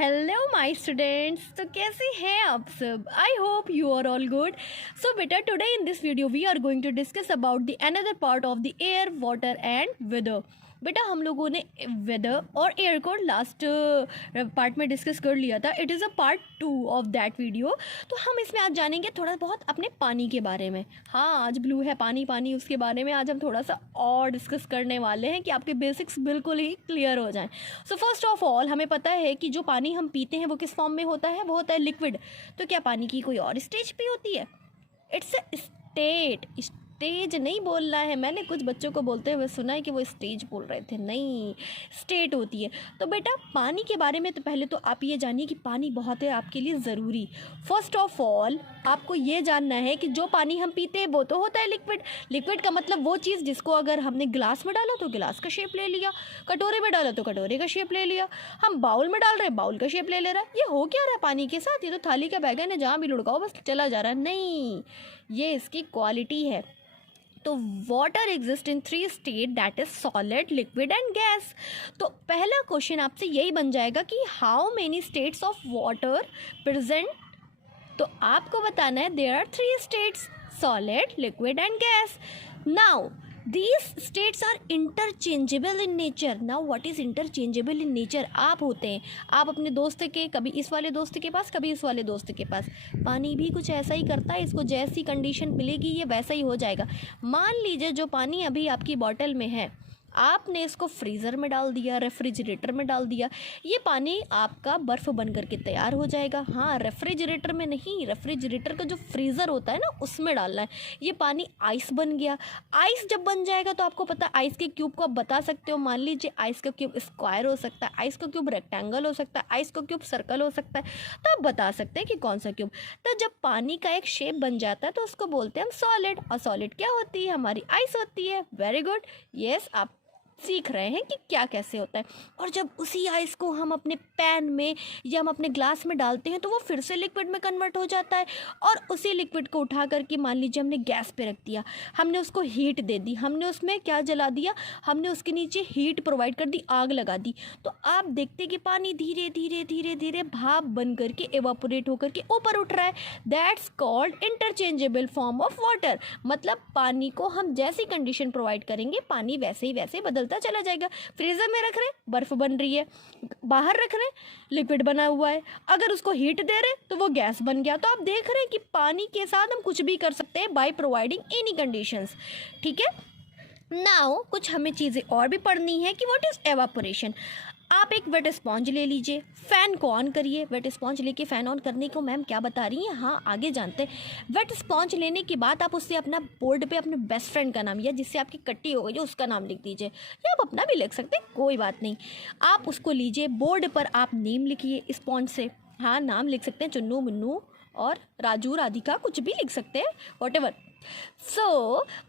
Hello my students. तो कैसे हैं आप सब? I hope you are all good. So बेटा, today in this video we are going to discuss about the another part of the air, water and weather. बेटा, हम लोगों ने वेदर और एयर को लास्ट पार्ट में डिस्कस कर लिया था। It is a part 2 of that video. तो हम इसमें आज जानेंगे थोड़ा बहुत अपने पानी के बारे में। हाँ, आज ब्लू है पानी पानी, उसके बारे में आज हम थोड़ा सा और डिस्कस करने वाले हैं कि आपके बेसिक्स बिल्कुल ही क्लियर हो जाएं। सो फर्स्ट ऑफ ऑल, हमें पता है कि जो पानी हम पीते हैं वो किस फॉर्म में होता है? वो होता है लिक्विड। तो क्या पानी की कोई और स्टेज भी होती है? It's a state. स्टेज नहीं बोलना है। मैंने कुछ बच्चों को बोलते हुए सुना है कि वो स्टेज बोल रहे थे। नहीं, स्टेट होती है। तो बेटा, पानी के बारे में तो पहले तो आप ये जानिए कि पानी बहुत है आपके लिए ज़रूरी। फर्स्ट ऑफ ऑल, आपको ये जानना है कि जो पानी हम पीते हैं वो तो होता है लिक्विड। लिक्विड का मतलब वो चीज़ जिसको अगर हमने गिलास में डाला तो गिलास का शेप ले लिया, कटोरे में डाला तो कटोरे का शेप ले लिया, हम बाउल में डाल रहे हैं बाउल का शेप ले ले रहा है। ये हो क्या रहा है पानी के साथ? ये तो थाली का बैगन है, जहाँ भी लुढ़काओ बस चला जा रहा है। नहीं, ये इसकी क्वालिटी है। तो water exist in 3 state, that is solid, liquid and gas. तो पहला क्वेश्चन आपसे यही बन जाएगा कि how many states of water present. तो आपको बताना है there are 3 states, solid, liquid and gas. Now these states are interchangeable in nature. now what is interchangeable in nature? आप होते हैं, आप अपने दोस्त के कभी इस वाले दोस्त के पास कभी इस वाले दोस्त के पास। पानी भी कुछ ऐसा ही करता है, इसको जैसी कंडीशन मिलेगी ये वैसा ही हो जाएगा। मान लीजिए जो पानी अभी आपकी बॉटल में है, आपने इसको फ्रीज़र में डाल दिया, रेफ्रिजरेटर में डाल दिया, ये पानी आपका बर्फ़ बन करके तैयार हो जाएगा। हाँ, रेफ्रिजरेटर में नहीं, रेफ्रिजरेटर का जो फ्रीज़र होता है ना उसमें डालना है। ये पानी आइस बन गया। आइस जब बन जाएगा तो आपको पता है आइस के क्यूब को आप बता सकते हो। मान लीजिए आइस का क्यूब स्क्वायर हो सकता है, आइस का क्यूब रेक्टेंगल हो सकता है, आइस का क्यूब सर्कल हो सकता है। तो आप बता सकते हैं कि कौन सा क्यूब। तो जब पानी का एक शेप बन जाता है तो उसको बोलते हैं हम सॉलिड। और सॉलिड क्या होती है? हमारी आइस होती है। वेरी गुड, यस, आप सीख रहे हैं कि क्या कैसे होता है। और जब उसी आइस को हम अपने पैन में या हम अपने ग्लास में डालते हैं तो वो फिर से लिक्विड में कन्वर्ट हो जाता है। और उसी लिक्विड को उठा करके मान लीजिए हमने गैस पे रख दिया, हमने उसको हीट दे दी, हमने उसमें क्या जला दिया, हमने उसके नीचे हीट प्रोवाइड कर दी, आग लगा दी। तो आप देखते कि पानी धीरे धीरे धीरे धीरे भाप बन करके एवापोरेट होकर के ऊपर उठ रहा है। That's called interchangeable form of water. मतलब पानी को हम जैसी कंडीशन प्रोवाइड करेंगे पानी वैसे ही वैसे बदलता चला जाएगा। फ्रीजर में रख रहे हैं, बर्फ बन रही है, बाहर रख रहे हैं, लिक्विड बना हुआ है, अगर उसको हीट दे रहे हैं तो वो गैस बन गया। तो आप देख रहे हैं कि पानी के साथ हम कुछ भी कर सकते हैं बाय प्रोवाइडिंग एनी कंडीशंस। ठीक है, नाउ कुछ हमें चीज़ें और भी पढ़नी है कि व्हाट इज एवापोरेशन। आप एक वेट स्पॉन्ज ले लीजिए, फ़ैन को ऑन करिए। वेट स्पॉन्ज लेके फ़ैन ऑन करने को मैम क्या बता रही हैं? हाँ, आगे जानते हैं। वेट स्पॉन्ज लेने के बाद आप उससे अपना बोर्ड पे अपने बेस्ट फ्रेंड का नाम या जिससे आपकी कट्टी हो गई है उसका नाम लिख दीजिए, या आप अपना भी लिख सकते हैं, कोई बात नहीं। आप उसको लीजिए, बोर्ड पर आप नेम लिखिए स्पॉन्ज से। हाँ, नाम लिख सकते हैं, चुन्नू मुन्नू और राजू राधिका, कुछ भी लिख सकते हैं, whatever. So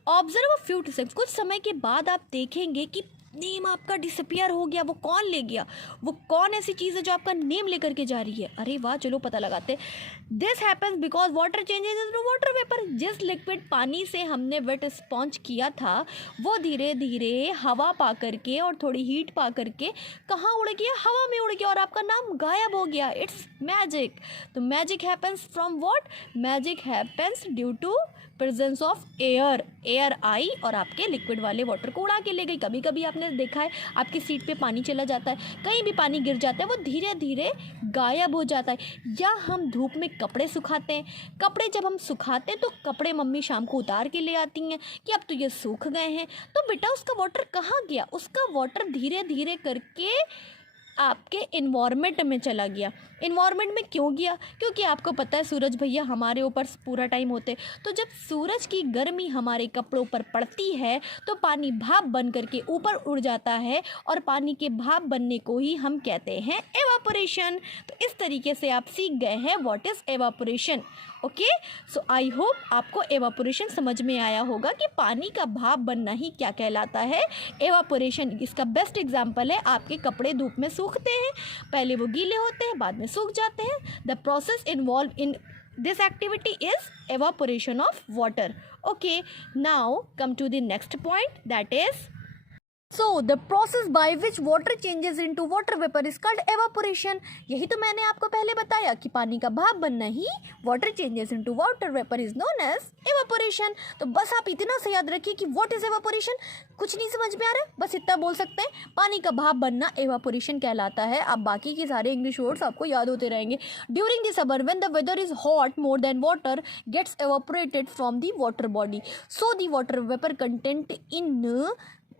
observe a few seconds. कुछ समय के बाद आप देखेंगे कि नेम आपका डिसअपियर हो गया। वो कौन ले गया? वो कौन ऐसी चीज़ है जो आपका नेम लेकर के जा रही है? अरे वाह, चलो पता लगाते हैं। This happens because water changes into water vapour. जिस लिक्विड पानी से हमने वेट स्पॉन्ज किया था वो धीरे धीरे हवा पा करके और थोड़ी हीट पा करके कहाँ उड़ गया? हवा में उड़ गया और आपका नाम गायब हो गया। It's magic. तो magic happens from what? Magic happens due to presence of air. Air आई और आपके लिक्विड वाले वाटर को उड़ा के ले गई। कभी कभी आपने देखा है आपकी सीट पे पानी चला जाता है, कहीं भी पानी गिर जाता है, वो धीरे धीरे गायब हो जाता है। या हम धूप में कपड़े सुखाते हैं, कपड़े जब हम सुखाते हैं तो कपड़े मम्मी शाम को उतार के ले आती हैं कि अब तो ये सूख गए हैं। तो बेटा उसका वाटर कहाँ गया? उसका वाटर धीरे धीरे करके आपके इन्वायरमेंट में चला गया। इन्वायरमेंट में क्यों गया? क्योंकि आपको पता है सूरज भैया हमारे ऊपर पूरा टाइम होते, तो जब सूरज की गर्मी हमारे कपड़ों पर पड़ती है तो पानी भाप बन करके ऊपर उड़ जाता है, और पानी के भाप बनने को ही हम कहते हैं एवापोरेशन। तो इस तरीके से आप सीख गए हैं what is evaporation. Okay, so I hope आपको एवापोरेशन समझ में आया होगा कि पानी का भाप बनना ही क्या कहलाता है, एवापोरेशन। इसका बेस्ट एग्जांपल है आपके कपड़े धूप में सूखते हैं, पहले वो गीले होते हैं बाद में सूख जाते हैं। The process involve in this activity is evaporation of water. Okay, now come to the next point, that is so the process by which water changes into water vapour is called evaporation. यही तो मैंने आपको पहले बताया कि पानी का भाप बनना ही water changes into water vapour is known as evaporation. तो बस आप इतना से याद रखिए कि व्हाट इज एवापोरेशन। कुछ नहीं समझ में आ रहा है, बस इतना बोल सकते हैं, पानी का भाप बनना एवापोरेशन कहलाता है। अब बाकी के सारे इंग्लिश वर्ड्स आपको याद होते रहेंगे। During the summer when the weather is hot more then water gets evaporated from the water body, so the water vapour content in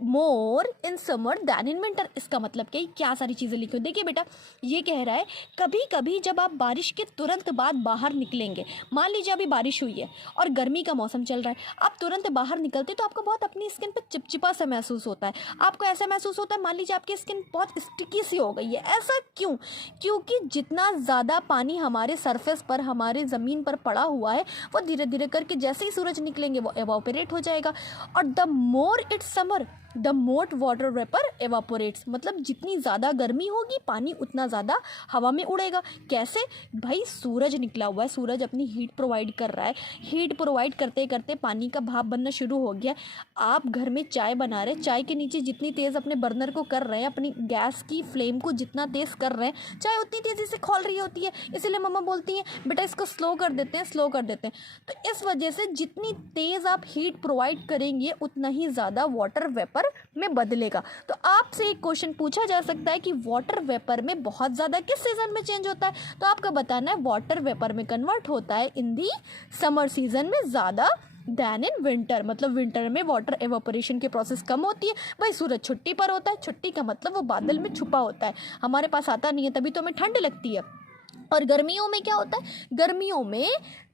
more in summer than in winter. इसका मतलब क्या सारी चीज़ें लिखी हो। देखिए बेटा, ये कह रहा है कभी कभी जब आप बारिश के तुरंत बाद बाहर निकलेंगे, मान लीजिए अभी बारिश हुई है और गर्मी का मौसम चल रहा है, आप तुरंत बाहर निकलते तो आपको बहुत अपनी स्किन पे चिपचिपा सा महसूस होता है। आपको ऐसा महसूस होता है मान लीजिए आपकी स्किन बहुत स्टिकी सी हो गई है। ऐसा क्यों? क्योंकि जितना ज़्यादा पानी हमारे सरफेस पर, हमारे ज़मीन पर पड़ा हुआ है, वो धीरे धीरे करके जैसे ही सूरज निकलेंगे वो एवापोरेट हो जाएगा। और the more it's summer the more water vapour evaporates, मतलब जितनी ज़्यादा गर्मी होगी पानी उतना ज़्यादा हवा में उड़ेगा। कैसे भाई? सूरज निकला हुआ है, सूरज अपनी हीट प्रोवाइड कर रहा है, हीट प्रोवाइड करते करते पानी का भाप बनना शुरू हो गया। आप घर में चाय बना रहे, चाय के नीचे जितनी तेज़ अपने बर्नर को कर रहे हैं, अपनी गैस की फ्लेम को जितना तेज़ कर रहे हैं, चाय उतनी तेज़ी से खौल रही होती है। इसीलिए मम्मा बोलती हैं बेटा इसको स्लो कर देते हैं, स्लो कर देते हैं। तो इस वजह से जितनी तेज़ आप हीट प्रोवाइड करेंगे उतना ही ज़्यादा वाटर वेपर में बदलेगा। तो आपसे एक क्वेश्चन पूछा जा सकता है कि वाटर वेपर में बहुत ज़्यादा किस सीजन में चेंज होता है? तो आपका बताना है वाटर वेपर में कन्वर्ट होता है इन दी समर सीजन में ज़्यादा दैन इन विंटर। मतलब विंटर में वाटर एवापोरेशन की प्रोसेस कम होती है। भाई सूरज छुट्टी पर होता है, छुट्टी का मतलब वो बादल में छुपा होता है, हमारे पास आता नहीं है, तभी तो हमें ठंड लगती है। और गर्मियों में क्या होता है? गर्मियों में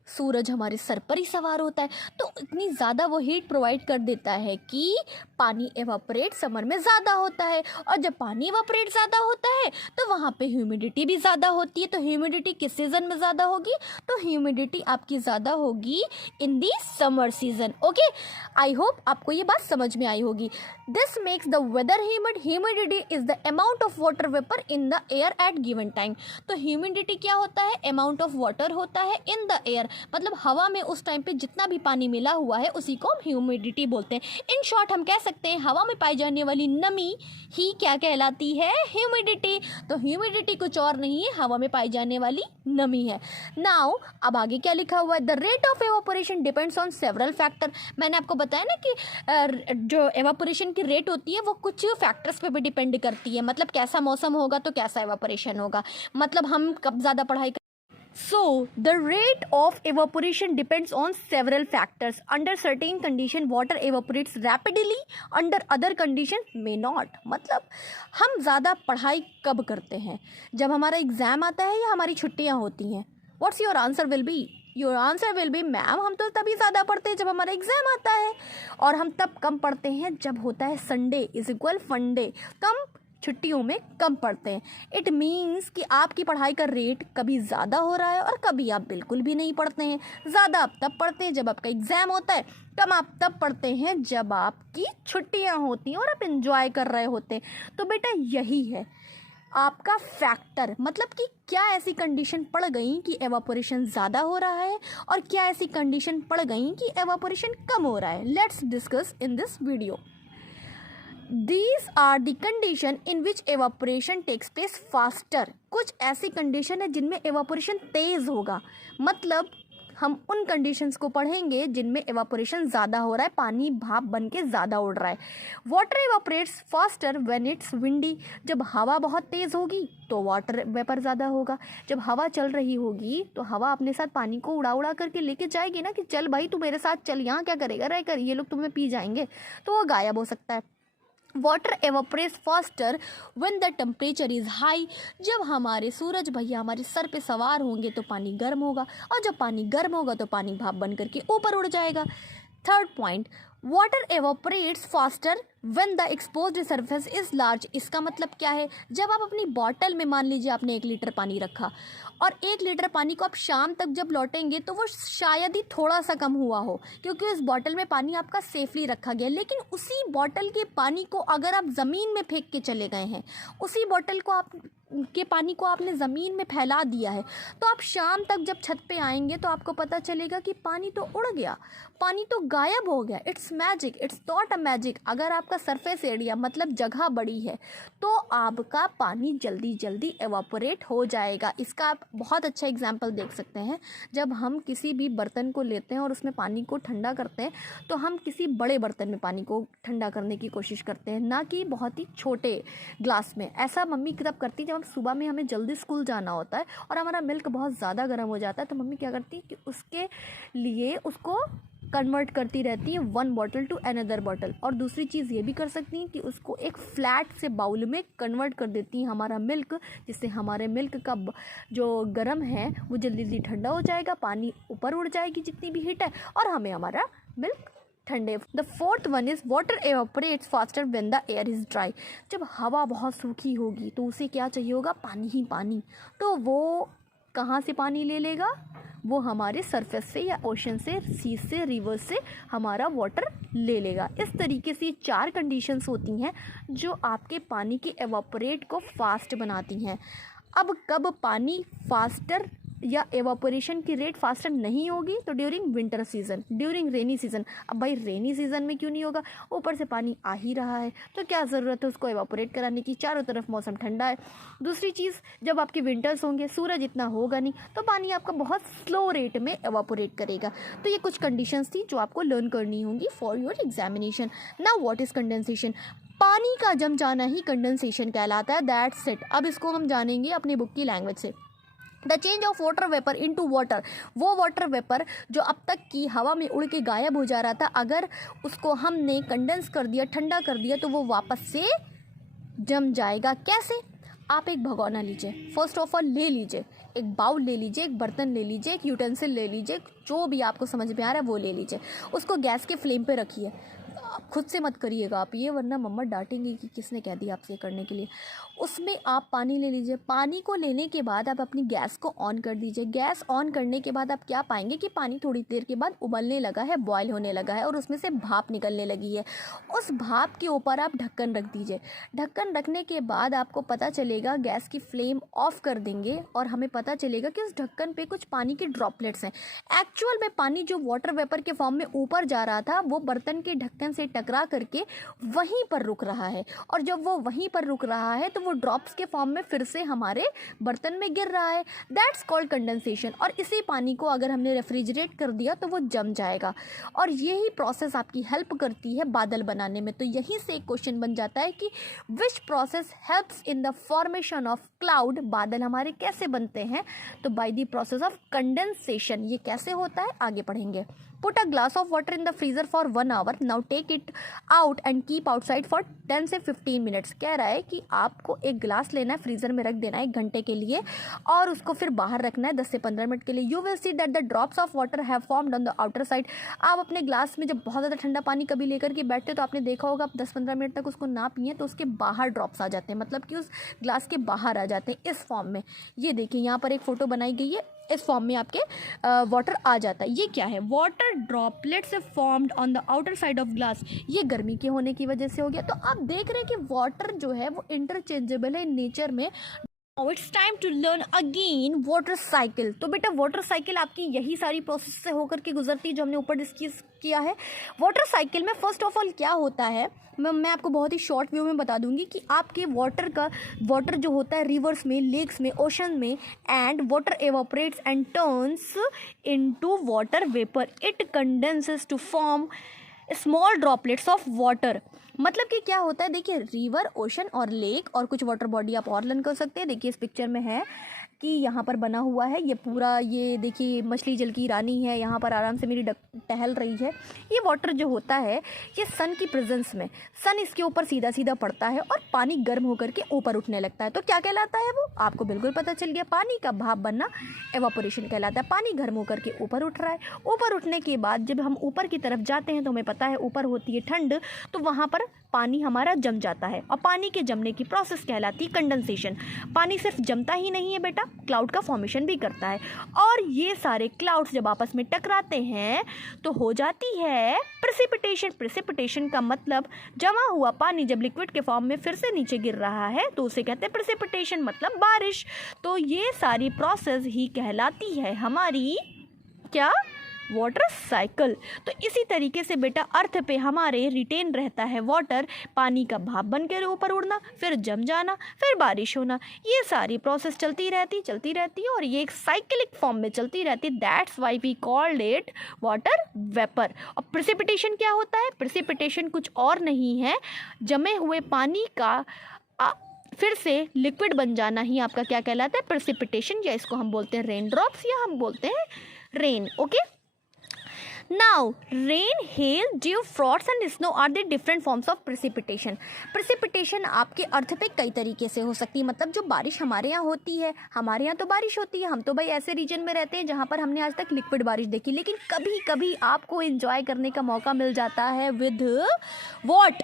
सूरज हमारे सर पर ही सवार होता है, तो इतनी ज़्यादा वो हीट प्रोवाइड कर देता है कि पानी एवापोरेट समर में ज़्यादा होता है। और जब पानी एवापोरेट ज़्यादा होता है तो वहाँ पे ह्यूमिडिटी भी ज़्यादा होती है। तो ह्यूमिडिटी किस सीज़न में ज़्यादा होगी? तो ह्यूमिडिटी आपकी ज़्यादा होगी in the summer season. Okay, I hope आपको ये बात समझ में आई होगी। This makes the weather humid. Humidity is the amount of water vapour in the air at given time. तो ह्यूमिडिटी क्या होता है? अमाउंट ऑफ वाटर होता है इन द एयर, मतलब हवा में उस टाइम पे जितना भी पानी मिला हुआ है उसी को हम ह्यूमिडिटी बोलते हैं। इन शॉर्ट हम कह सकते हैं हवा में पाई जाने वाली नमी ही क्या कहलाती है? ह्यूमिडिटी। तो ह्यूमिडिटी कुछ और नहीं है, हवा में पाई जाने वाली नमी है। नाउ अब आगे क्या लिखा हुआ है? The rate of evaporation depends on several factor. मैंने आपको बताया ना कि जो एवापोरेशन की रेट होती है वो कुछ फैक्टर्स पे भी डिपेंड करती है। मतलब कैसा मौसम होगा तो कैसा एवापोरेशन होगा। मतलब हम कब ज़्यादा पढ़ाई So, the rate of evaporation depends on several factors. Under certain condition, water evaporates rapidly. Under other condition, may not. मतलब हम ज़्यादा पढ़ाई कब करते हैं? जब हमारा एग्ज़ाम आता है या हमारी छुट्टियाँ होती हैं? What's your answer will be? Your answer will be ma'am हम तो तभी ज़्यादा पढ़ते हैं जब हमारा एग्ज़ाम आता है, और हम तब कम पढ़ते हैं जब होता है संडे इज इक्वल फंडे। तो हम छुट्टियों में कम पढ़ते हैं। इट मीन्स कि आपकी पढ़ाई का रेट कभी ज़्यादा हो रहा है और कभी आप बिल्कुल भी नहीं पढ़ते हैं। ज़्यादा आप तब पढ़ते हैं जब आपका एग्ज़ाम होता है, कम आप तब पढ़ते हैं जब आपकी छुट्टियां होती हैं और आप एंजॉय कर रहे होते हैं। तो बेटा यही है आपका फैक्टर, मतलब कि क्या ऐसी कंडीशन पड़ गई कि एवापोरेशन ज़्यादा हो रहा है और क्या ऐसी कंडीशन पड़ गई कि एवापोरेशन कम हो रहा है। Let's discuss in this video. These are the condition in which evaporation takes place faster. कुछ ऐसी कंडीशन है जिनमें एवापोरेशन तेज़ होगा। मतलब हम उन कंडीशंस को पढ़ेंगे जिनमें एवापोरेशन ज़्यादा हो रहा है, पानी भाप बन के ज़्यादा उड़ रहा है। Water evaporates faster when it's windy. जब हवा बहुत तेज़ होगी तो वाटर वेपर ज़्यादा होगा। जब हवा चल रही होगी तो हवा अपने साथ पानी को उड़ा उड़ा करके लेके जाएगी ना कि चल भाई तू मेरे साथ चल, यहाँ क्या करेगा रह कर, ये लोग तुम्हें पी जाएंगे, तो वो गायब हो सकता है। Water evaporates faster when the temperature is high. जब हमारे सूरज भैया हमारे सर पे सवार होंगे तो पानी गर्म होगा, और जब पानी गर्म होगा तो पानी भाप बन करके ऊपर उड़ जाएगा। Third point, water evaporates faster when the exposed surface is large. इसका मतलब क्या है? जब आप अपनी बॉटल में मान लीजिए आपने 1 लीटर पानी रखा और 1 लीटर पानी को आप शाम तक जब लौटेंगे तो वो शायद ही थोड़ा सा कम हुआ हो, क्योंकि उस बॉटल में पानी आपका सेफली रखा गया। लेकिन उसी बॉटल के पानी को अगर आप ज़मीन में फेंक के चले गए हैं, उसी बॉटल को आप के पानी को आपने ज़मीन में फैला दिया है, तो आप शाम तक जब छत पे आएंगे तो आपको पता चलेगा कि पानी तो उड़ गया, पानी तो गायब हो गया। It's magic, it's not a magic. अगर आपका सरफेस एरिया मतलब जगह बड़ी है तो आपका पानी जल्दी जल्दी एवापोरेट हो जाएगा। इसका आप बहुत अच्छा एग्जाम्पल देख सकते हैं। जब हम किसी भी बर्तन को लेते हैं और उसमें पानी को ठंडा करते हैं तो हम किसी बड़े बर्तन में पानी को ठंडा करने की कोशिश करते हैं, ना कि बहुत ही छोटे ग्लास में। ऐसा मम्मी तब करती जब हम सुबह में हमें जल्दी स्कूल जाना होता है और हमारा मिल्क बहुत ज़्यादा गर्म हो जाता है, तो मम्मी क्या करती कि उसके लिए उसको कन्वर्ट करती रहती है one bottle to another bottle. और दूसरी चीज़ ये भी कर सकती हैं कि उसको एक फ्लैट से बाउल में कन्वर्ट कर देती हैं हमारा मिल्क, जिससे हमारे मिल्क का जो गर्म है वो जल्दी जल्दी ठंडा हो जाएगा, पानी ऊपर उड़ जाएगी जितनी भी हीट है, और हमें हमारा मिल्क ठंडे। The fourth one is water evaporates faster when the air is dry. जब हवा बहुत सूखी होगी तो उसे क्या चाहिए होगा? पानी ही पानी। तो वो कहाँ से पानी ले लेगा? वो हमारे सरफेस से या ओशन से, सी से, रिवर से हमारा वाटर ले लेगा। इस तरीके से 4 कंडीशंस होती हैं जो आपके पानी की एवापोरेट को फास्ट बनाती हैं। अब कब पानी फास्टर या एवापोरेशन की रेट फास्टर नहीं होगी? तो during winter season, during rainy season. अब भाई रेनी सीजन में क्यों नहीं होगा? ऊपर से पानी आ ही रहा है तो क्या ज़रूरत है उसको एवापोरेट कराने की? चारों तरफ मौसम ठंडा है। दूसरी चीज़, जब आपके विंटर्स होंगे सूरज इतना होगा नहीं तो पानी आपका बहुत स्लो रेट में एवापोरेट करेगा। तो ये कुछ कंडीशंस थी जो आपको लर्न करनी होंगी for your examination. Now what is condensation? पानी का जम जाना ही कंडेंसेशन कहलाता है। That's it. अब इसको हम जानेंगे अपनी बुक की लैंग्वेज से। The change of water vapour into water, वो वाटर वेपर जो अब तक की हवा में उड़ के गायब हो जा रहा था, अगर उसको हमने कंडेंस कर दिया, ठंडा कर दिया, तो वो वापस से जम जाएगा। कैसे? आप एक भगोना लीजिए, फर्स्ट ऑफ ऑल ले लीजिए, एक बाउल ले लीजिए, एक बर्तन ले लीजिए, एक यूटेंसिल ले लीजिए, जो भी आपको समझ में आ रहा है वो ले लीजिए। उसको गैस के फ्लेम पे रखिए। खुद से मत करिएगा आप ये, वरना मम्मा डांटेंगी कि किसने कह दिया आपसे करने के लिए। उसमें आप पानी ले लीजिए। पानी को लेने के बाद आप अपनी गैस को ऑन कर दीजिए। गैस ऑन करने के बाद आप क्या पाएंगे कि पानी थोड़ी देर के बाद उबलने लगा है, बॉयल होने लगा है और उसमें से भाप निकलने लगी है। उस भाप के ऊपर आप ढक्कन रख दीजिए। ढक्कन रखने के बाद आपको पता चलेगा, गैस की फ्लेम ऑफ कर देंगे और हमें पता चलेगा कि उस ढक्कन पे कुछ पानी के ड्रॉपलेट्स हैं। एक्चुअल में पानी जो वाटर वेपर के फॉर्म में ऊपर जा रहा था वो बर्तन के ढक्कन से टकरा करके वहीं पर रुक रहा है, और जब वो वहीं पर रुक रहा है तो वो ड्रॉप्स के फॉर्म में फिर से हमारे बर्तन में गिर रहा है। That's called condensation. और इसी पानी को अगर हमने रेफ्रिजरेट कर दिया तो वो जम जाएगा, और यही प्रोसेस आपकी हेल्प करती है बादल बनाने में। तो यहीं से एक क्वेश्चन बन जाता है कि which process helps in the formation of cloud? बादल हमारे कैसे बनते हैं? तो by the process of condensation. ये कैसे होता है आगे पढ़ेंगे। Put a glass of water in the freezer for 1 hour. Now take it out and keep outside for 10 से 15 मिनट्स। कह रहा है कि आपको एक ग्लास लेना है, फ्रीजर में रख देना है 1 घंटे के लिए, और उसको फिर बाहर रखना है 10 से 15 मिनट के लिए। You will see that the drops of water have formed on the outer side. आप अपने ग्लास में जब बहुत ज़्यादा ठंडा पानी कभी लेकर के बैठते तो आपने देखा होगा, आप 10-15 मिनट तक उसको ना पिए तो उसके बाहर ड्रॉप्स आ जाते हैं, मतलब कि उस ग्लास के बाहर आ जाते हैं इस फॉर्म में। ये देखिए यहाँ पर एक फ़ोटो बनाई गई है, इस फॉर्म में आपके वाटर आ जाता है। ये क्या है? Water droplets formed on the outer side of glass. ये गर्मी के होने की वजह से हो गया। तो आप देख रहे हैं कि वाटर जो है वो इंटरचेंजेबल है नेचर में। Now it's time to learn again water cycle. तो बेटा वाटर साइकिल आपकी यही सारी प्रोसेस से होकर के गुजरती है जो हमने ऊपर डिस्कस किया है। वाटर साइकिल में फर्स्ट ऑफ ऑल क्या होता है, मैं आपको बहुत ही शॉर्ट व्यू में बता दूंगी कि आपके वाटर जो होता है रिवर्स में, लेक्स में, ओशन में, and water evaporates and turns into water vapour. It condenses to form small droplets of water. मतलब कि क्या होता है, देखिए रिवर, ओशन और लेक और कुछ वाटर बॉडी आप और लर्न कर सकते हैं। देखिए इस पिक्चर में है कि यहाँ पर बना हुआ है ये पूरा, ये देखिए मछली जल की रानी है, यहाँ पर आराम से मेरी टहल रही है। ये वाटर जो होता है ये सन की प्रेजेंस में, सन इसके ऊपर सीधा सीधा पड़ता है और पानी गर्म होकर के ऊपर उठने लगता है। तो क्या कहलाता है वो? आपको बिल्कुल पता चल गया, पानी का भाप बनना एवापोरेशन कहलाता है। पानी गर्म होकर के ऊपर उठ रहा है। ऊपर उठने के बाद जब हम ऊपर की तरफ जाते हैं तो हमें पता है ऊपर होती है ठंड, तो वहाँ पर पानी हमारा जम जाता है, और पानी के जमने की प्रोसेस कहलाती है कंडेंसेशन। पानी सिर्फ जमता ही नहीं है बेटा, क्लाउड का फॉर्मेशन भी करता है, और ये सारे क्लाउड्स जब आपस में टकराते हैं तो हो जाती है प्रेसिपिटेशन। प्रेसिपिटेशन का मतलब जमा हुआ पानी जब लिक्विड के फॉर्म में फिर से नीचे गिर रहा है तो उसे कहते हैं प्रेसिपिटेशन, मतलब बारिश। तो ये सारी प्रोसेस ही कहलाती है हमारी क्या, वाटर साइकिल। तो इसी तरीके से बेटा अर्थ पे हमारे रिटेन रहता है वाटर, पानी का भाप बन के ऊपर उड़ना, फिर जम जाना, फिर बारिश होना। ये सारी प्रोसेस चलती रहती है और ये एक साइकिलिक फॉर्म में चलती रहती है। That's why we called it water vapour. और प्रेसिपिटेशन क्या होता है? प्रेसिपिटेशन कुछ और नहीं है, जमे हुए पानी का फिर से लिक्विड बन जाना ही आपका क्या कहलाता है, प्रेसिपिटेशन, या इसको हम बोलते हैं रेन ड्रॉप्स, या हम बोलते हैं rain. Okay, Now, rain, hail, dew, frost and snow are the different forms of precipitation. Precipitation आपके अर्थ पे कई तरीके से हो सकती है, मतलब जो बारिश हमारे यहाँ होती है, हमारे यहाँ तो बारिश होती है, हम तो भाई ऐसे रीजन में रहते हैं जहाँ पर हमने आज तक लिक्विड बारिश देखी, लेकिन कभी कभी आपको एंजॉय करने का मौका मिल जाता है विद वॉट,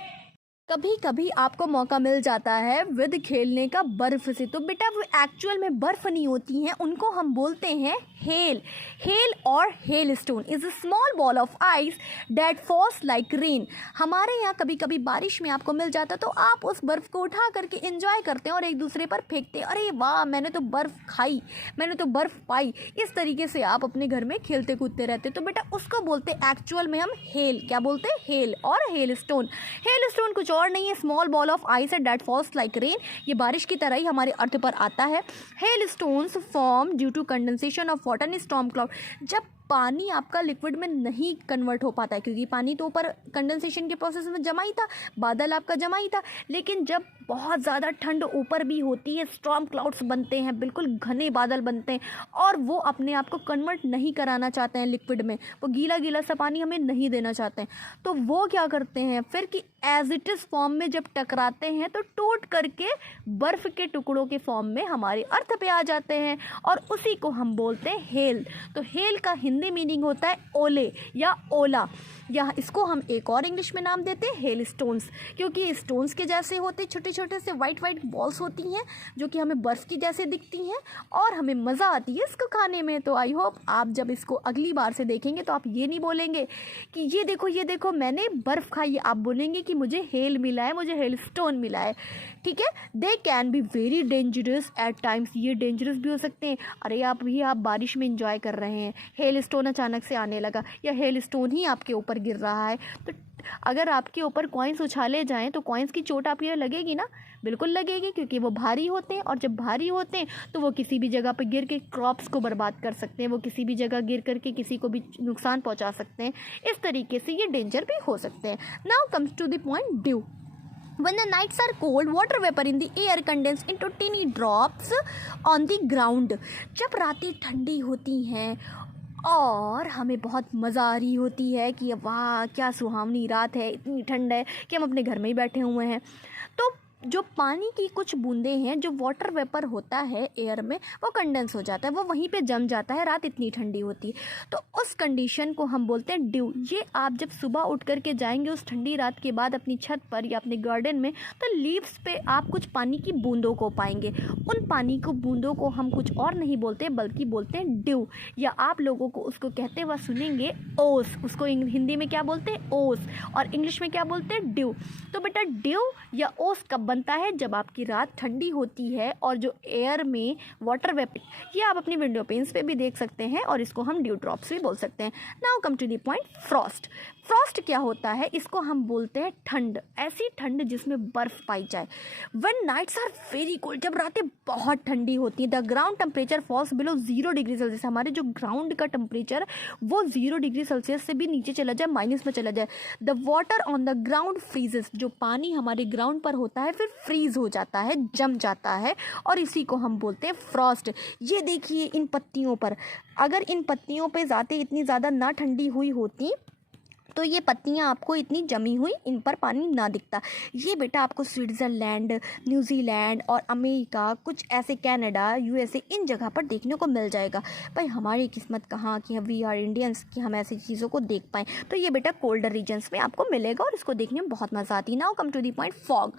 कभी कभी आपको मौका मिल जाता है विद खेलने का बर्फ से। तो बेटा वो एक्चुअल में बर्फ नहीं होती हैं, उनको हम बोलते हैं हेल। हेल और hail stone is a small ball of ice that falls like rain. हमारे यहाँ कभी कभी बारिश में आपको मिल जाता तो आप उस बर्फ को उठा करके एंजॉय करते हैं और एक दूसरे पर फेंकते हैं, अरे वाह मैंने तो बर्फ खाई, मैंने तो बर्फ पाई। इस तरीके से आप अपने घर में खेलते कूदते रहते। तो बेटा उसको बोलते एक्चुअल में हम हेल, क्या बोलते हैं, हेल और हेल स्टोन। हेल स्टोन कुछ और नहीं है, small ball of ice that falls like rain. ये बारिश की तरह ही हमारे अर्थ पर आता है। Hail stones form due to condensation of water in storm cloud. जब पानी आपका लिक्विड में नहीं कन्वर्ट हो पाता है, क्योंकि पानी तो ऊपर कंडेंसेशन के प्रोसेस में जमा ही था, बादल आपका जमा ही था, लेकिन जब बहुत ज़्यादा ठंड ऊपर भी होती है, स्टॉर्म क्लाउड्स बनते हैं, बिल्कुल घने बादल बनते हैं, और वो अपने आप को कन्वर्ट नहीं कराना चाहते हैं लिक्विड में, वो गीला गीला सा पानी हमें नहीं देना चाहते हैं। तो वो क्या करते हैं फिर कि एज इट इज़ फॉर्म में जब टकराते हैं तो टूट करके बर्फ़ के टुकड़ों के फॉर्म में हमारे अर्थ पे आ जाते हैं, और उसी को हम बोलते हैं हेल। तो हेल का हिंदी मीनिंग होता है ओले या ओला, या इसको हम एक और इंग्लिश में नाम देते हैं हेल स्टोन्स, क्योंकि स्टोन्स के जैसे होते, छोटे छोटे से वाइट बॉल्स होती हैं जो कि हमें बर्फ़ की जैसे दिखती हैं, और हमें मज़ा आती है इसको खाने में। तो आई होप आप जब इसको अगली बार से देखेंगे तो आप ये नहीं बोलेंगे कि ये देखो मैंने बर्फ़ खाई है, आप बोलेंगे कि मुझे हेल मिला है, मुझे हेल स्टोन मिला है। ठीक है, they can be very dangerous at times. ये डेंजरस भी हो सकते हैं। अरे आप बारिश में इंजॉय कर रहे हैं, हेल स्टोन अचानक से आने लगा, या हेल स्टोन ही आपके ऊपर गिर रहा है, तो अगर आपके ऊपर कॉइन्स उछाले जाएं तो कॉइन्स की चोट आपको ये लगेगी ना, बिल्कुल लगेगी, क्योंकि वो भारी होते हैं, और जब भारी होते हैं तो वो किसी भी जगह पर गिर के क्रॉप्स को बर्बाद कर सकते हैं, वो किसी भी जगह गिर करके किसी को भी नुकसान पहुंचा सकते हैं। इस तरीके से ये डेंजर भी हो सकते हैं। Now comes to the point dew. When the nights are cold, water vapor in the air condenses into tiny drops on the ground. जब रातें ठंडी होती हैं और हमें बहुत मज़ा आ रही होती है कि वाह क्या सुहावनी रात है, इतनी ठंड है कि हम अपने घर में ही बैठे हुए हैं, तो जो पानी की कुछ बूंदें हैं, जो वाटर वेपर होता है एयर में, वो कंडेंस हो जाता है, वो वहीं पे जम जाता है, रात इतनी ठंडी होती है, तो उस कंडीशन को हम बोलते हैं ड्यू। ये आप जब सुबह उठ करके जाएंगे उस ठंडी रात के बाद अपनी छत पर या अपने गार्डन में, तो लीव्स पे आप कुछ पानी की बूंदों को पाएंगे। उन पानी को बूंदों को हम कुछ और नहीं बोलते बल्कि बोलते हैं ड्यू, या आप लोगों को उसको कहते हुए सुनेंगे ओस। उसको हिंदी में क्या बोलते हैं, ओस, और इंग्लिश में क्या बोलते हैं, ड्यू। तो बेटा ड्यू या ओस कब बनता है, जब आपकी रात ठंडी होती है और जो एयर में वाटर वेपर, ये आप अपनी विंडो पेन्स पे भी देख सकते हैं, और इसको हम ड्यू ड्रॉप्स भी बोल सकते हैं। Now come to the point, frost. Frost क्या होता है, इसको हम बोलते हैं ठंड, ऐसी ठंड जिसमें बर्फ पाई जाए। When nights are very cold, जब रातें बहुत ठंडी होती हैं, the ground temperature falls below 0 degree Celsius. हमारे जो ग्राउंड का टेम्परेचर वो 0 डिग्री सेल्सियस से भी नीचे चला जाए, माइनस में चला जाए। The water on the ground freezes, जो पानी हमारे ग्राउंड पर होता है फिर फ्रीज हो जाता है, जम जाता है, और इसी को हम बोलते हैं फ्रॉस्ट। ये देखिए इन पत्तियों पर, अगर इन पत्तियों पे ज़्यादा इतनी ज़्यादा ना ठंडी हुई होती तो ये पत्तियाँ आपको इतनी जमी हुई, इन पर पानी ना दिखता। ये बेटा आपको स्विट्ज़रलैंड, न्यूज़ीलैंड और अमेरिका, कुछ ऐसे कनाडा, यूएसए, इन जगह पर देखने को मिल जाएगा। भाई हमारी किस्मत कहाँ कि वी आर इंडियंस कि हम ऐसी चीज़ों को देख पाएँ। तो ये बेटा कोल्डर रीजन्स में आपको मिलेगा और इसको देखने में बहुत मज़ा आती है। Now come to the point, fog.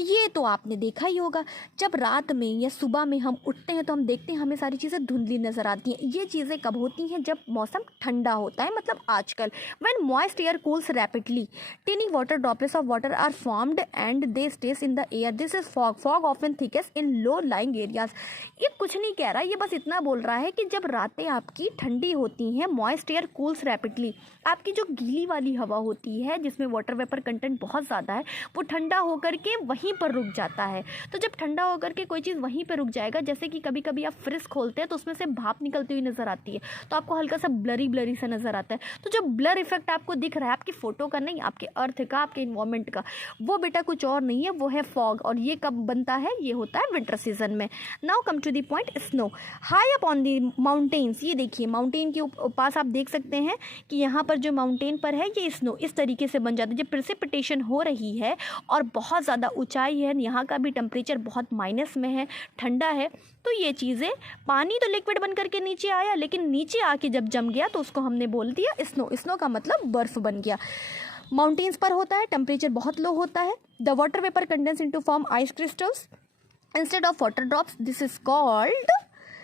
ये तो आपने देखा ही होगा, जब रात में या सुबह में हम उठते हैं तो हम देखते हैं हमें सारी चीज़ें धुंधली नज़र आती हैं। ये चीज़ें कब होती हैं? जब मौसम ठंडा होता है, मतलब आजकल। When moist air cools rapidly, tiny water droplets of water are formed and they stays in the air, this is fog. Fog often thickest in low lying areas. ये कुछ नहीं कह रहा, ये बस इतना बोल रहा है कि जब रातें आपकी ठंडी होती हैं, मॉइस्ट एयर कूल्स रैपिडली, आपकी जो गीली वाली हवा होती है जिसमें वाटर वेपर कंटेंट बहुत ज़्यादा है, वो ठंडा होकर के वहीं पर रुक जाता है। तो जब ठंडा होकर के कोई चीज़ वहीं पर रुक जाएगा, जैसे कि कभी कभी आप फ्रिज खोलते हैं तो उसमें से भाप निकलती हुई नज़र आती है, तो आपको हल्का सा ब्लरी ब्लरी सा नज़र आता है। तो जो ब्लर इफेक्ट आपको दिख रहा है, आपकी फ़ोटो का नहीं, आपके अर्थ का, आपके इन्वायरमेंट का, वो बेटा कुछ और नहीं है, वो है फॉग। और ये कब बनता है? ये होता है विंटर सीजन में। Now come to the point, snow. High up on the mountains, ये देखिए माउंटेन के पास आप देख सकते हैं कि यहाँ पर जो माउंटेन पर है, ये स्नो इस तरीके से बन जाता है। जब प्रेसिपिटेशन हो रही है और बहुत ज़्यादा ऊंचाई है, यहाँ का भी टेम्परेचर बहुत माइनस में है, ठंडा है, तो ये चीज़ें, पानी तो लिक्विड बन करके नीचे आया, लेकिन नीचे आके जब जम गया तो उसको हमने बोल दिया स्नो। स्नो का मतलब बर्फ़ बन गया। माउंटेन्स पर होता है, टेम्परेचर बहुत लो होता है। The water vapour condense into form ice crystals instead of water drops, this is called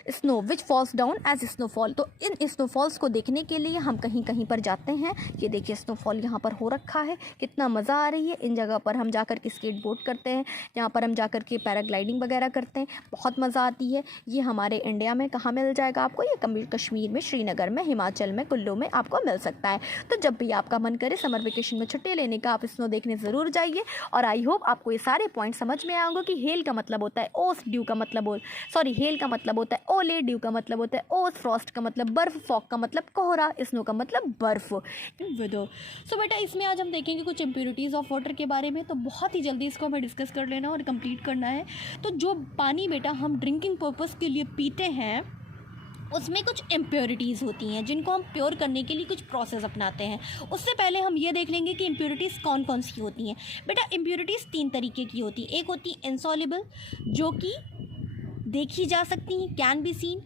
snow which falls down as snowfall. तो इन स्नोफॉल्स को देखने के लिए हम कहीं कहीं पर जाते हैं। ये देखिए स्नोफॉल यहाँ पर हो रखा है, कितना मज़ा आ रही है। इन जगह पर हम जाकर के स्केट बोर्ड करते हैं, यहाँ पर हम जाकर के पैराग्लाइडिंग वगैरह करते हैं, बहुत मज़ा आती है। ये हमारे इंडिया में कहाँ मिल जाएगा आपको? ये कश्मीर में, श्रीनगर में, हिमाचल में, कुल्लू में आपको मिल सकता है। तो जब भी आपका मन करे समर वेकेशन में छुट्टी लेने का, आप स्नो देखने ज़रूर जाइए। और आई होप आपको ये सारे पॉइंट समझ में आएंगे कि हेल का मतलब होता है ओस, ड्यू का मतलब हेल का मतलब होता है ओले, ड्यू का मतलब होता है ओस, फ्रॉस्ट का मतलब बर्फ, फॉग का मतलब कोहरा, स्नो का मतलब बर्फ, वेदर। सो बेटा इसमें आज हम देखेंगे कुछ इम्प्योरिटीज़ ऑफ वाटर के बारे में। तो बहुत ही जल्दी इसको हमें डिस्कस कर लेना और कंप्लीट करना है। तो जो पानी बेटा हम ड्रिंकिंग पर्पस के लिए पीते हैं, उसमें कुछ इम्प्योरिटीज़ होती हैं जिनको हम प्योर करने के लिए कुछ प्रोसेस अपनाते हैं। उससे पहले हम ये देख लेंगे कि इम्प्योरिटीज़ कौन कौन सी होती हैं। बेटा इम्प्योरिटीज़ 3 तरीके की होती है। एक होती है इनसॉल्युबल, जो कि देखी जा सकती हैं, कैन बी सीन,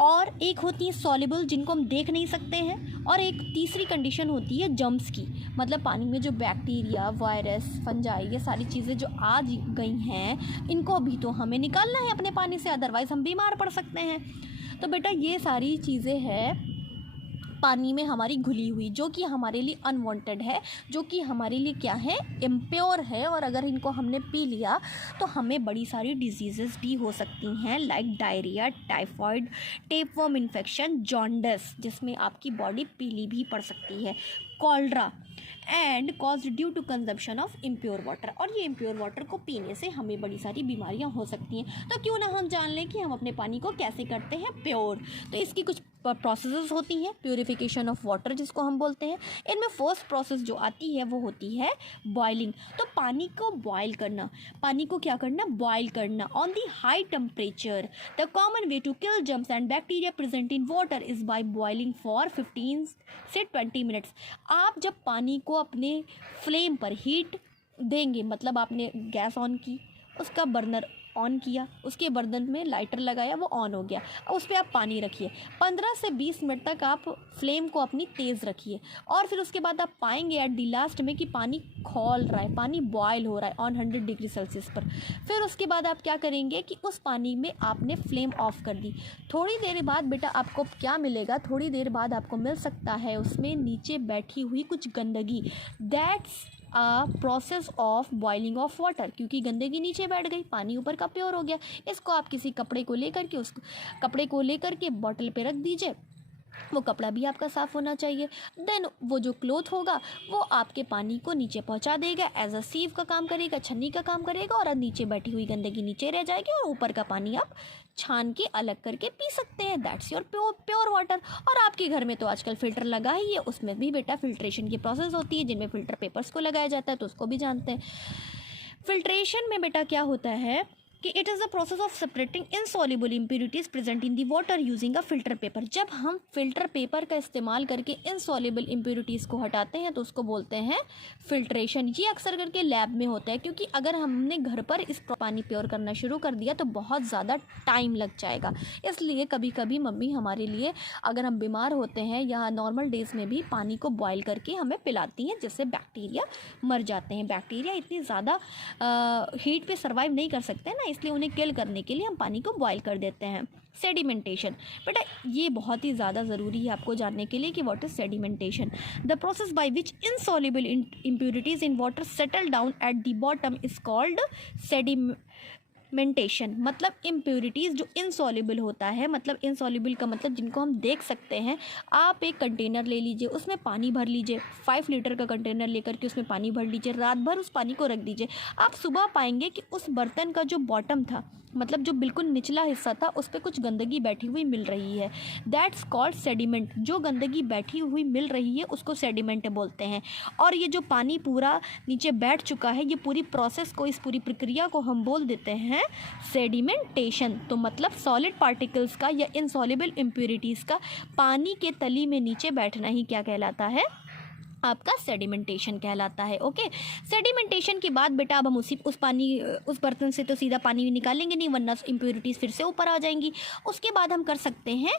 और एक होती है सॉल्युबल, जिनको हम देख नहीं सकते हैं, और एक तीसरी कंडीशन होती है जर्म्स की, मतलब पानी में जो बैक्टीरिया, वायरस, फंजाई, ये सारी चीज़ें जो आ गई हैं, इनको भी तो हमें निकालना है अपने पानी से, अदरवाइज़ हम बीमार पड़ सकते हैं। तो बेटा ये सारी चीज़ें हैं पानी में हमारी घुली हुई, जो कि हमारे लिए अनवांटेड है, जो कि हमारे लिए क्या है, इम्प्योर है। और अगर इनको हमने पी लिया तो हमें बड़ी सारी डिजीज़ेस भी हो सकती हैं, like diarrhoea, typhoid, tapeworm infection, jaundice, जिसमें आपकी बॉडी पीली भी पड़ सकती है, cholera, and cause due to consumption of impure water. और ये इम्प्योर वाटर को पीने से हमें बड़ी सारी बीमारियां हो सकती हैं। तो क्यों ना हम जान लें कि हम अपने पानी को कैसे करते हैं प्योर। तो इसकी कुछ प्रोसेसेस होती हैं, प्योरिफिकेशन ऑफ वाटर जिसको हम बोलते हैं। इनमें फर्स्ट प्रोसेस जो आती है वो होती है बॉइलिंग। तो पानी को बॉयल करना, पानी को क्या करना, बॉयल करना on the high temperature. The common way to kill germs and bacteria present in water is by boiling for 15 से 20 मिनट्स। आप जब पानी को अपने फ्लेम पर हीट देंगे, मतलब आपने गैस ऑन की, उसका बर्नर ऑन किया, उसके बर्तन में लाइटर लगाया, वो ऑन हो गया, और उस पर आप पानी रखिए। 15 से 20 मिनट तक आप फ्लेम को अपनी तेज़ रखिए, और फिर उसके बाद आप पाएंगे एट दी लास्ट में कि पानी खौल रहा है, पानी बॉयल हो रहा है ऑन 100 डिग्री सेल्सियस पर। फिर उसके बाद आप क्या करेंगे कि उस पानी में आपने फ्लेम ऑफ कर दी। थोड़ी देर बाद बेटा आपको क्या मिलेगा, थोड़ी देर बाद आपको मिल सकता है उसमें नीचे बैठी हुई कुछ गंदगी। That's process of boiling of water, क्योंकि गंदगी नीचे बैठ गई, पानी ऊपर का प्योर हो गया। इसको आप किसी कपड़े को लेकर के बॉटल पे रख दीजिए। वो कपड़ा भी आपका साफ़ होना चाहिए। देन वो जो क्लोथ होगा वो आपके पानी को नीचे पहुंचा देगा, एज अ सीव का काम करेगा, छन्नी का काम करेगा, और नीचे बैठी हुई गंदगी नीचे रह जाएगी, और ऊपर का पानी आप छान के अलग करके पी सकते हैं। That's your pure water. और आपके घर में तो आजकल फ़िल्टर लगा ही है, उसमें भी बेटा फिल्ट्रेशन की प्रोसेस होती है, जिनमें फ़िल्टर पेपर्स को लगाया जाता है, तो उसको भी जानते हैं। फिल्ट्रेशन में बेटा क्या होता है कि it is the process of separating insoluble impurities present in the water using a filter paper. जब हम फिल्टर पेपर का इस्तेमाल करके इनसॉल्युबल इम्प्यूरिटीज़ को हटाते हैं तो उसको बोलते हैं फिल्ट्रेशन। ये अक्सर करके लैब में होता है, क्योंकि अगर हमने घर पर इस पानी प्योर करना शुरू कर दिया तो बहुत ज़्यादा टाइम लग जाएगा। इसलिए कभी कभी मम्मी हमारे लिए, अगर हम बीमार होते हैं या नॉर्मल डेज़ में भी, पानी को बॉयल करके हमें पिलाती हैं, जिससे बैक्टीरिया मर जाते हैं। बैक्टीरिया इतनी ज़्यादा हीट पे सर्वाइव नहीं कर सकते ना, इसलिए उन्हें किल करने के लिए हम पानी को बॉयल कर देते हैं। सेडिमेंटेशन, बेटा ये बहुत ही ज़्यादा ज़रूरी है आपको जानने के लिए कि what is sedimentation. The process by which insoluble impurities in water settle down at the bottom is called sedimentation. मतलब इम्प्यूरिटीज़ जो इनसॉल्युबल होता है, मतलब इनसॉल्युबल का मतलब जिनको हम देख सकते हैं। आप एक कंटेनर ले लीजिए, उसमें पानी भर लीजिए, 5 लीटर का कंटेनर लेकर के उसमें पानी भर लीजिए, रात भर उस पानी को रख दीजिए। आप सुबह पाएंगे कि उस बर्तन का जो बॉटम था, मतलब जो बिल्कुल निचला हिस्सा था, उस पर कुछ गंदगी बैठी हुई मिल रही है। That's called sediment. जो गंदगी बैठी हुई मिल रही है उसको सेडिमेंट बोलते हैं। और ये जो पानी पूरा नीचे बैठ चुका है, ये पूरी प्रोसेस को, इस पूरी प्रक्रिया को हम बोल देते हैं सेडिमेंटेशन। तो मतलब सॉलिड पार्टिकल्स का या इनसॉल्युबल इम्प्यूरिटीज़ का पानी के तली में नीचे बैठना ही क्या कहलाता है? आपका सेडिमेंटेशन कहलाता है। ओके, सेडिमेंटेशन के बाद बेटा अब हम उस बर्तन से तो सीधा पानी निकालेंगे नहीं, वरना इम्प्यूरिटीज़ फिर से ऊपर आ जाएंगी। उसके बाद हम कर सकते हैं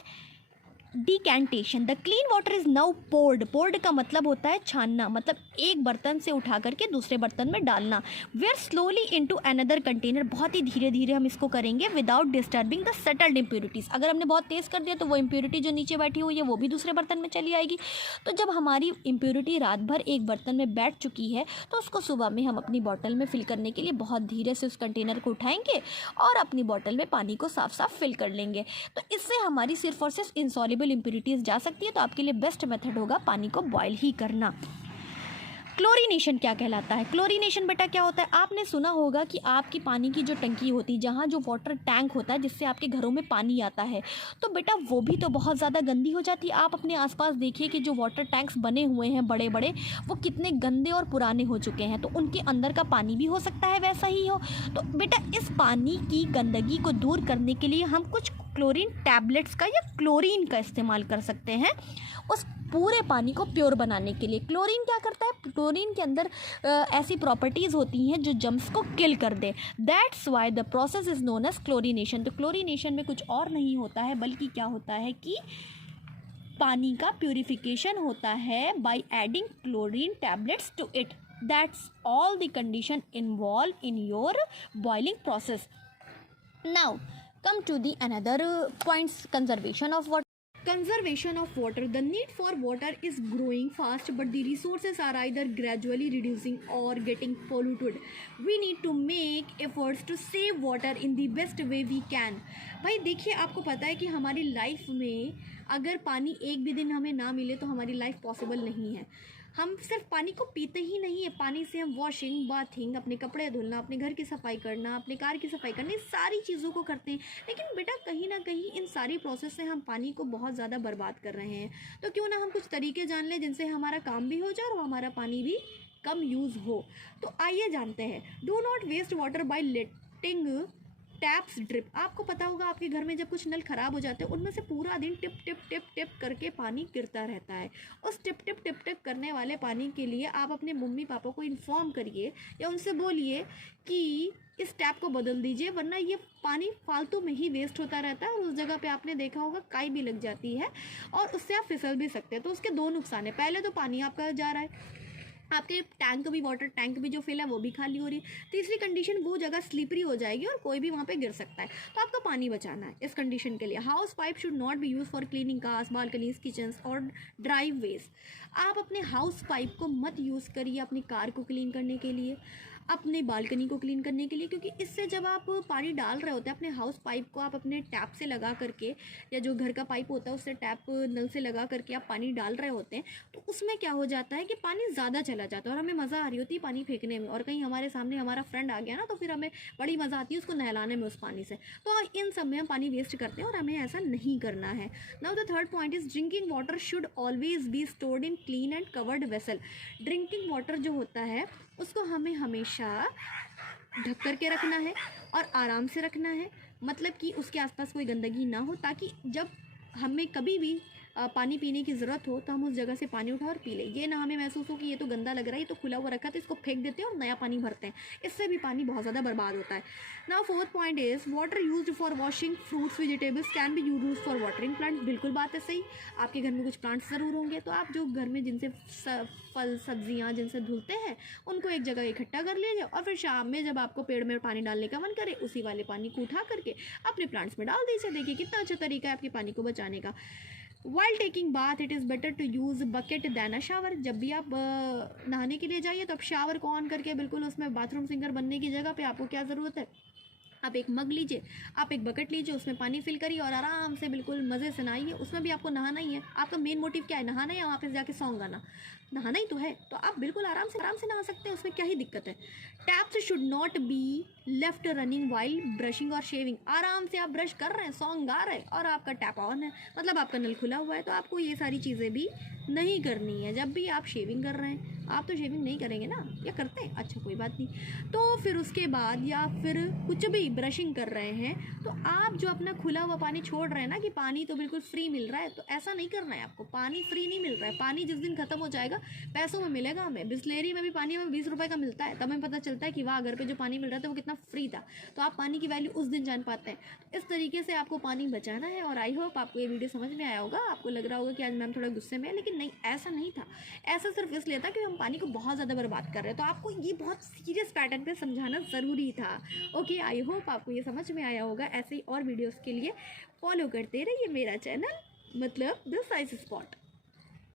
decantation. The clean water is now poured. Poured का मतलब होता है छानना, मतलब एक बर्तन से उठा करके दूसरे बर्तन में डालना। Where slowly into another container. बहुत ही धीरे धीरे हम इसको करेंगे without disturbing the settled impurities. अगर हमने बहुत तेज़ कर दिया तो वो इम्प्यूरिटी जो नीचे बैठी हुई है वो भी दूसरे बर्तन में चली आएगी। तो जब हमारी इम्प्यूरिटी रात भर एक बर्तन में बैठ चुकी है तो उसको सुबह में हम अपनी बॉटल में फिल करने के लिए बहुत धीरे से उस कंटेनर को उठाएंगे और अपनी बॉटल में पानी को साफ साफ फिल कर लेंगे। तो इससे हमारी सिर्फ और सिर्फ इनसॉल्युबल इम्प्यूरिटीज़ जा सकती है। तो आपके लिए बेस्ट मेथड होगा पानी को बॉयल ही करना। क्लोरीनेशन क्या कहलाता है? क्लोरीनेशन बेटा क्या होता है? आपने सुना होगा कि आपकी पानी की जो टंकी होती है, जहाँ जो वाटर टैंक होता है जिससे आपके घरों में पानी आता है, तो बेटा वो भी तो बहुत ज़्यादा गंदी हो जाती है। आप अपने आसपास देखिए कि जो वाटर टैंक्स बने हुए हैं बड़े बड़े, वो कितने गंदे और पुराने हो चुके हैं। तो उनके अंदर का पानी भी हो सकता है वैसा ही हो। तो बेटा इस पानी की गंदगी को दूर करने के लिए हम कुछ क्लोरीन टैबलेट्स का या क्लोरीन का इस्तेमाल कर सकते हैं उस पूरे पानी को प्योर बनाने के लिए। क्लोरीन क्या करता है? क्लोरीन के अंदर ऐसी प्रॉपर्टीज़ होती हैं जो जम्स को किल कर दे। That's why the process is known as chlorination. तो क्लोरीनेशन में कुछ और नहीं होता है, बल्कि क्या होता है कि पानी का प्योरीफिकेशन होता है by adding chlorine tablets to it. That's all the condition involve in your boiling process. Now come to the another points, conservation of water. Conservation of water. The need for water is growing fast, but the resources are either gradually reducing or getting polluted. We need to make efforts to save water in the best way we can. भाई देखिए, आपको पता है कि हमारी life में अगर पानी एक भी दिन हमें ना मिले तो हमारी लाइफ पॉसिबल नहीं है। हम सिर्फ पानी को पीते ही नहीं है, पानी से हम वॉशिंग, बाथिंग, अपने कपड़े धुलना, अपने घर की सफाई करना, अपने कार की सफाई करना, ये सारी चीज़ों को करते हैं। लेकिन बेटा कहीं ना कहीं इन सारी प्रोसेस से हम पानी को बहुत ज़्यादा बर्बाद कर रहे हैं। तो क्यों ना हम कुछ तरीके जान लें जिनसे हमारा काम भी हो जाए और हमारा पानी भी कम यूज़ हो। तो आइए जानते हैं। Do not waste water by letting taps drip. आपको पता होगा आपके घर में जब कुछ नल ख़राब हो जाते हैं, उनमें से पूरा दिन टिप टिप टिप टिप करके पानी गिरता रहता है। उस टिप टिप टिप टिप करने वाले पानी के लिए आप अपने मम्मी पापा को इन्फॉर्म करिए या उनसे बोलिए कि इस टैप को बदल दीजिए, वरना ये पानी फालतू में ही वेस्ट होता रहता है और उस जगह पे आपने देखा होगा काई भी लग जाती है और उससे आप फिसल भी सकते हैं। तो उसके दो नुकसान है। पहले तो पानी आपका जा रहा है, आपके टैंक भी, वाटर टैंक भी जो फिल है वो भी खाली हो रही है। तीसरी कंडीशन, वो जगह स्लिपरी हो जाएगी और कोई भी वहाँ पे गिर सकता है। तो आपको पानी बचाना है इस कंडीशन के लिए। House pipe should not be use for cleaning cars, balconies, kitchens और ड्राइव वेज। आप अपने हाउस पाइप को मत यूज़ करिए अपनी कार को क्लीन करने के लिए, अपने बालकनी को क्लीन करने के लिए, क्योंकि इससे जब आप पानी डाल रहे होते हैं अपने हाउस पाइप को, आप अपने टैप से लगा करके या जो घर का पाइप होता है उससे टैप नल से लगा करके आप पानी डाल रहे होते हैं, तो उसमें क्या हो जाता है कि पानी ज़्यादा चला जाता है और हमें मज़ा आ रही होती है पानी फेंकने में, और कहीं हमारे सामने हमारा फ्रेंड आ गया ना तो फिर हमें बड़ी मज़ा आती है उसको नहलाने में उस पानी से। तो इन सब में हम पानी वेस्ट करते हैं और हमें ऐसा नहीं करना है। Now the third point is drinking water should always be stored in clean and covered vessel. Drinking water जो होता है उसको हमें हमेशा ढक करके रखना है और आराम से रखना है, मतलब कि उसके आसपास कोई गंदगी ना हो, ताकि जब हमें कभी भी पानी पीने की ज़रूरत हो तो हम उस जगह से पानी उठा और पी लें। ये ना हमें महसूस हो कि ये तो गंदा लग रहा है, ये तो खुला हुआ रखा है तो इसको फेंक देते हैं और नया पानी भरते हैं, इससे भी पानी बहुत ज़्यादा बर्बाद होता है। Now fourth point is water used for washing fruits vegetables can be use for watering plants. बिल्कुल बात है सही। आपके घर में कुछ प्लांट्स ज़रूर होंगे, तो आप जो घर में जिनसे फल सब्जियाँ जिनसे धुलते हैं उनको एक जगह इकट्ठा कर लीजिए और फिर शाम में जब आपको पेड़ में पानी डालने का मन करे उसी वाले पानी को उठा करके अपने प्लांट्स में डाल दीजिए। देखिए कितना अच्छा तरीका है आपके पानी को बचाने का। While taking bath it is better to use bucket than a shower. जब भी आप नहाने के लिए जाइए तो आप शावर को ऑन करके बिल्कुल उसमें बाथरूम सिंगर बनने की जगह पे आपको क्या ज़रूरत है, आप एक मग लीजिए, आप एक बकेट लीजिए, उसमें पानी फिल करिए और आराम से बिल्कुल मज़े से नहाइए। उसमें भी आपको नहाना ही है। आपका मेन मोटिव क्या है, नहाना या वहाँ पे जाके सॉन्ग गाना? नहाना ही तो है, तो आप बिल्कुल आराम से नहा सकते हैं, उसमें क्या ही दिक्कत है। Taps should not be left running while brushing और शेविंग। आराम से आप ब्रश कर रहे हैं, सॉन्ग गा रहे हैं और आपका टैप ऑन है, मतलब आपका नल खुला हुआ है, तो आपको ये सारी चीज़ें भी नहीं करनी है। जब भी आप शेविंग कर रहे हैं, आप तो शेविंग नहीं करेंगे ना, या करते हैं? अच्छा कोई बात नहीं। तो फिर उसके बाद या फिर कुछ भी ब्रशिंग कर रहे हैं तो आप जो अपना खुला हुआ पानी छोड़ रहे हैं ना, कि पानी तो बिल्कुल फ्री मिल रहा है, तो ऐसा नहीं करना है आपको। पानी फ्री नहीं मिल रहा है, पानी जिस दिन खत्म हो जाएगा पैसों में मिलेगा हमें। बिस्लेरी में भी पानी हमें 20 रुपये का मिलता है, तब हमें पता चलता है कि वाह घर पे जो पानी मिल रहा था वो कितना फ्री था। तो आप पानी की वैल्यू उस दिन जान पाते हैं। तो इस तरीके से आपको पानी बचाना है। और आई होप आपको ये वीडियो समझ में आया होगा। आपको लग रहा होगा कि आज मैम थोड़ा गुस्से में है, लेकिन नहीं, ऐसा नहीं था। ऐसा सिर्फ इसलिए था कि हम पानी को बहुत ज़्यादा बर्बाद कर रहे हैं, तो आपको ये बहुत सीरियस पैटर्न पे समझाना ज़रूरी था। ओके, आई होप आपको ये समझ में आया होगा। ऐसे ही और वीडियोस के लिए फॉलो करते रहिए मेरा चैनल, मतलब द साइंस स्पॉट।